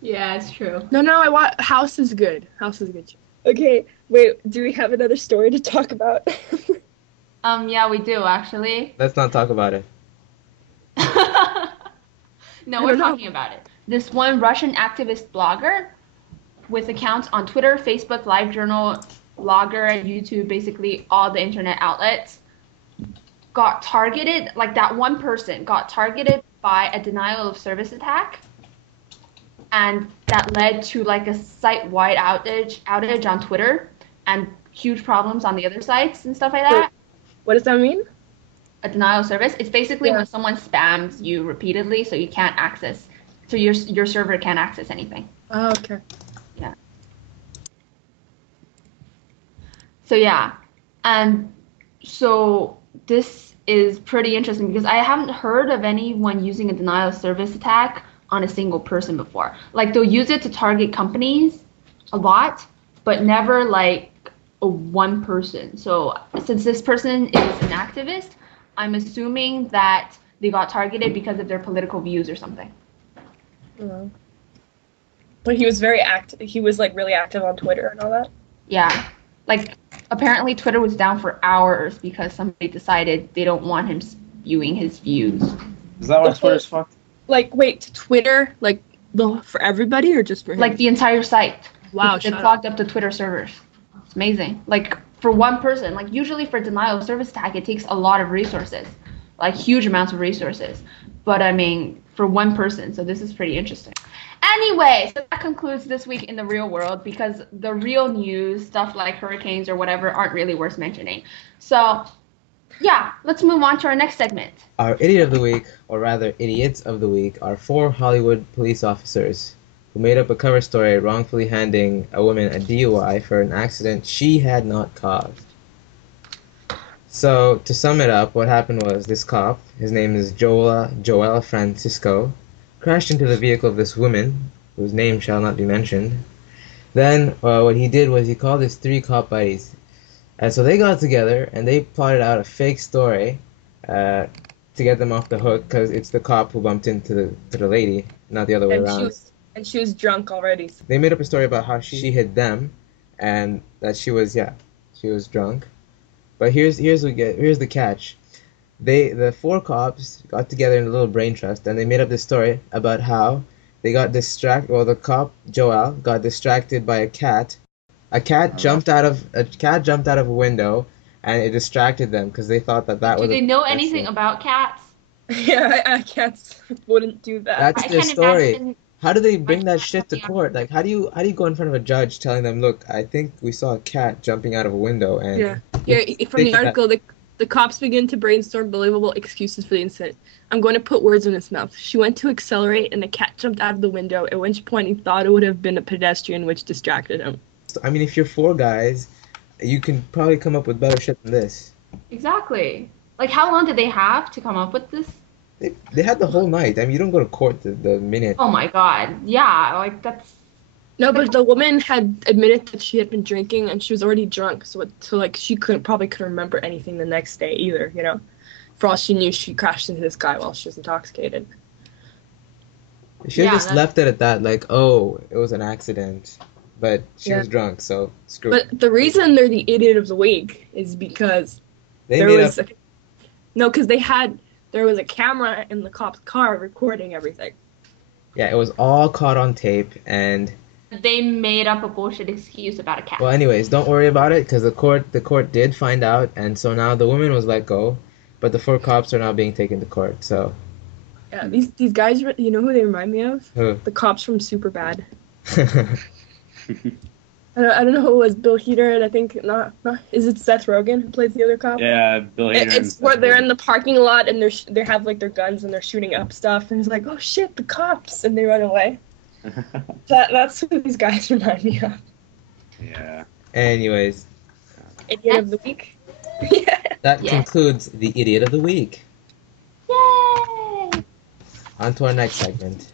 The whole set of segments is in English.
Yeah, it's true. No, I want House is good. House is good. Okay, wait, do we have another story to talk about? Yeah, we do actually. Let's not talk about it. No, I we're don't know. talking about it. This one Russian activist blogger with accounts on Twitter, Facebook, LiveJournal, Blogger, YouTube, basically all the internet outlets, got targeted, like that one person got targeted by a denial of service attack, and that led to like a site-wide outage on Twitter and huge problems on the other sites and stuff like Wait, that. what does that mean? A denial of service, it's basically Yeah. when someone spams you repeatedly so you can't access, so your server can't access anything. Oh, okay. Yeah. So yeah. And so this is pretty interesting because I haven't heard of anyone using a denial of service attack on a single person before. Like they'll use it to target companies a lot, but never like a one person. So since this person is an activist, I'm assuming that they got targeted because of their political views or something. Oh. But he was very active. He was like really active on Twitter and all that. Yeah. Like apparently Twitter was down for hours because somebody decided they don't want him spewing his views. Is that why Twitter's fucked? Like, wait, to Twitter, like for everybody or just for him? Like the entire site. Wow, It shut up. clogged up the Twitter servers. It's amazing. Like for one person, like usually for denial of service attack, it takes a lot of resources, like huge amounts of resources. But I mean, for one person, so this is pretty interesting. Anyway, so that concludes this week in the real world because the real news, stuff like hurricanes or whatever, aren't really worth mentioning. So, yeah, let's move on to our next segment. Our idiot of the week, or rather idiots of the week, are four Hollywood police officers who made up a cover story wrongfully handing a woman a DUI for an accident she had not caused. So, to sum it up, what happened was this cop, his name is Joel Francisco, crashed into the vehicle of this woman, whose name shall not be mentioned. Then, what he did was he called his three cop buddies. And so they got together and they plotted out a fake story to get them off the hook because it's the cop who bumped into the lady, not the other way around. And she was drunk already. They made up a story about how she hit them and that she was drunk. But here's the catch. The four cops got together in a little brain trust and they made up this story about how they got distracted. Well, the cop Joel got distracted by a cat. A cat jumped out of a window and it distracted them because they thought that Do was they a know pedestrian. anything about cats? Yeah, I can't wouldn't do that. That's I their can't story. imagine. How do they bring that shit to court? Like, how do you go in front of a judge telling them, look, I think we saw a cat jumping out of a window and Yeah. From the article, the cops begin to brainstorm believable excuses for the incident. I'm going to put words in his mouth. She went to accelerate and the cat jumped out of the window, at which point he thought it would have been a pedestrian which distracted him. I mean, if you're four guys, you can probably come up with better shit than this. Exactly. Like, how long did they have to come up with this? They had the whole night. I mean, you don't go to court the minute. Oh my God. Yeah, like that's. No, but the woman had admitted that she had been drinking and she was already drunk, so like she probably couldn't remember anything the next day either, you know. For all she knew, she crashed into this guy while she was intoxicated. They should have Yeah, just left it at that, like, oh, it was an accident. But she was drunk, so screw it. But the reason they're the idiot of the week is because They there made was up. because there was a camera in the cop's car recording everything. Yeah, it was all caught on tape, and they made up a bullshit excuse about a cat. well, anyways, don't worry about it because the court did find out, and so now the woman was let go, but the four cops are now being taken to court. So Yeah, these guys, you know who they remind me of? who? The cops from Superbad. I don't know who it was. Bill Hader, and I think not. Is it Seth Rogen who plays the other cop? Yeah, Bill Hader. It's where they're in the parking lot and they have like their guns and they're shooting up stuff and it's like, oh shit, the cops, and they run away. That's who these guys remind me of. Yeah. Anyways, Idiot of the week. Yeah. that Yeah. concludes the idiot of the week. Yay! On to our next segment.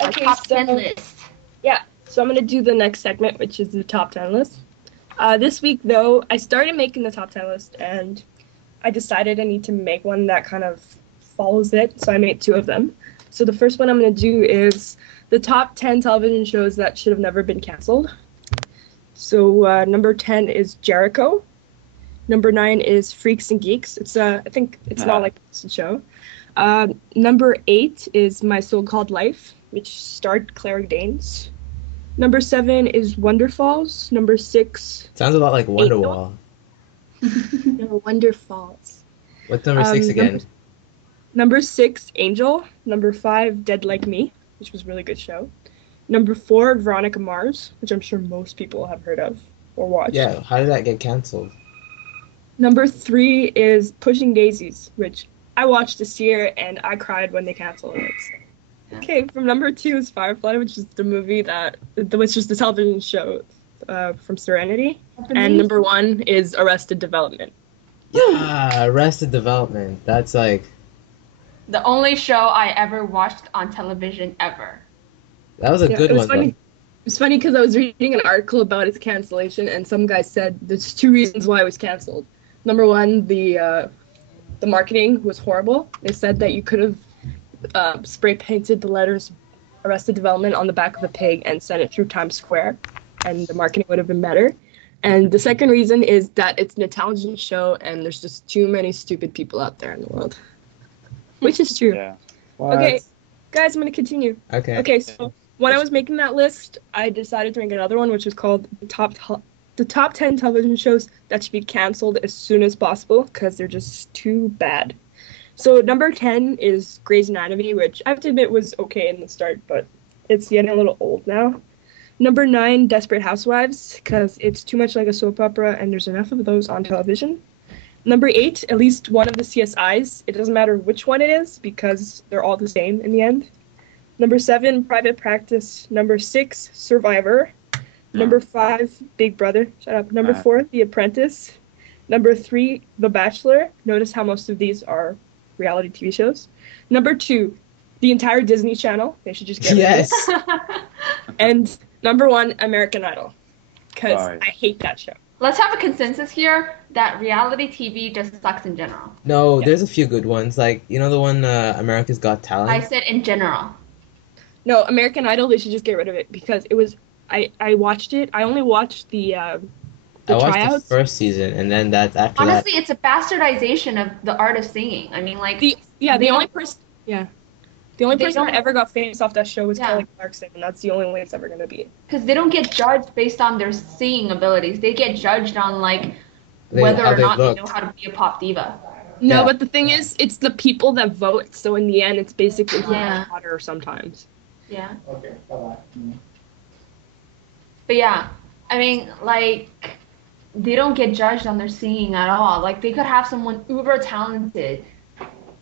Our Okay, top 10 list. So I'm gonna do the next segment, which is the top 10 list. This week, though, I started making the top 10 list, and I decided I need to make one that kind of follows it, so I made two of them. So the first one I'm gonna do is the top 10 television shows that should have never been canceled. So number 10 is Jericho. Number 9 is Freaks and Geeks. It's I think it's not like a show. Number 8 is My So-Called Life, which starred Claire Danes. Number 7 is Wonder Falls. Number 6. Sounds a lot like Wonderwall. No, Wonder Falls. What's number 6 again? Number 6, Angel. Number 5, Dead Like Me, which was a really good show. Number 4, Veronica Mars, which I'm sure most people have heard of or watched. Yeah, how did that get canceled? Number 3 is Pushing Daisies, which I watched this year and I cried when they canceled it. Okay, from number 2 is Firefly, which is the movie which is the television show from Serenity. And number 1 is Arrested Development. Yeah, Arrested Development. That's like... The only show I ever watched on television ever. That was a good one, though. It's funny because I was reading an article about its cancellation, and some guy said there's 2 reasons why it was canceled. Number 1, the marketing was horrible. They said that you could have spray painted the letters Arrested Development on the back of a pig and sent it through Times Square, and the marketing would have been better. And the second reason is that it's an Italian show, and there's just too many stupid people out there in the world. Which is true. Yeah. Okay, guys, I'm going to continue. Okay. Okay, so when I was making that list, I decided to make another one, which was called the top 10 television shows that should be canceled as soon as possible because they're just too bad. So number 10 is Grey's Anatomy, which I have to admit was okay in the start, but it's getting a little old now. Number 9, Desperate Housewives, because it's too much like a soap opera and there's enough of those on television. Number 8, at least one of the CSIs. It doesn't matter which one it is because they're all the same in the end. Number 7, Private Practice. Number 6, Survivor. Number 5, Big Brother. Shut up. Number 4, The Apprentice. Number 3, The Bachelor. Notice how most of these are reality TV shows. Number 2, the entire Disney Channel. They should just get rid of it. Yes. And number 1, American Idol. Because I hate that show. Let's have a consensus here that reality TV just sucks in general. No, Yeah. there's a few good ones. Like, you know the one America's Got Talent? I said in general. No, American Idol, they should just get rid of it because it was... I watched it. I only watched the I watched tryouts. the first season, and then that's after Honestly, it's a bastardization of the art of singing. I mean, like... The only person that don't- ever got famous off that show was Yeah. Kelly Clarkson, and that's the only way it's ever going to be. Because they don't get judged based on their singing abilities. They get judged on, like, They- whether how or they not they look. know how to be a pop diva. No, Yeah. but the thing is, it's the people that vote, so in the end, it's basically Yeah. water sometimes. Yeah. But yeah, I mean, like, they don't get judged on their singing at all. Like, they could have someone uber talented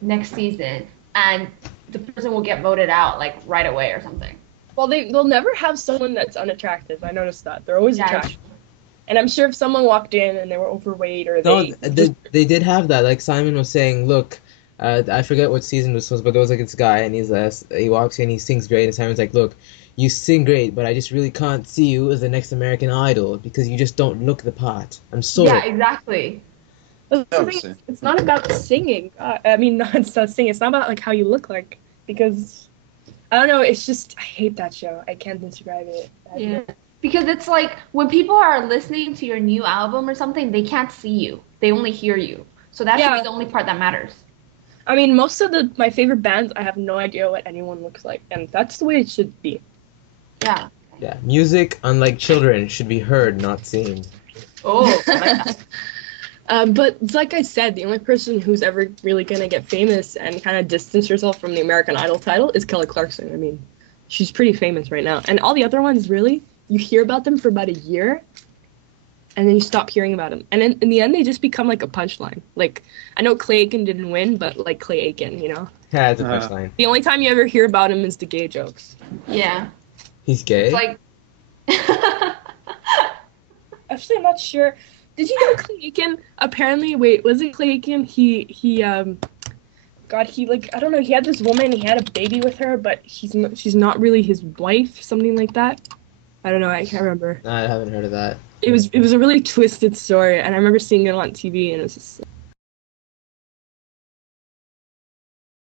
next season, and the person will get voted out, like, right away or something. Well, they'll never have someone that's unattractive. I noticed that. They're always Yeah. attractive. And I'm sure if someone walked in and they were overweight or No, they... they did have that. Like Simon was saying, look, I forget what season this was, but there was like this guy, and he walks in, he sings great, and Simon's like, look, you sing great, but I just really can't see you as the next American Idol because you just don't look the part. I'm sorry. Yeah, exactly. The thing Obviously. is, it's not about singing. I mean, not about singing. It's not about like how you look like, because I don't know. It's just I hate that show. I can't describe it. Yeah. Because it's like, when people are listening to your new album or something, they can't see you. They only hear you. So that should Yeah. be the only part that matters. I mean, most of my favorite bands, I have no idea what anyone looks like, and that's the way it should be. Yeah. Yeah, music, unlike children, should be heard, not seen. Oh, I like that. But like I said, the only person who's ever really gonna get famous and kind of distance herself from the American Idol title is Kelly Clarkson. I mean, she's pretty famous right now, and all the other ones, really, you hear about them for about a year, and then you stop hearing about them, and in the end, they just become like a punchline. Like, I know Clay Aiken didn't win, but like Clay Aiken, you know, Yeah, that's a punchline. the only time you ever hear about him is the gay jokes. Yeah. He's gay? It's like... Actually, I'm not sure. Did you know Clay Aiken? Apparently, wait, was it Clay Aiken? God, he like, I don't know. He had this woman. He had a baby with her, but she's not really his wife. Something like that. I don't know. I can't remember. I haven't heard of that. It was a really twisted story, and I remember seeing it on TV, and it was just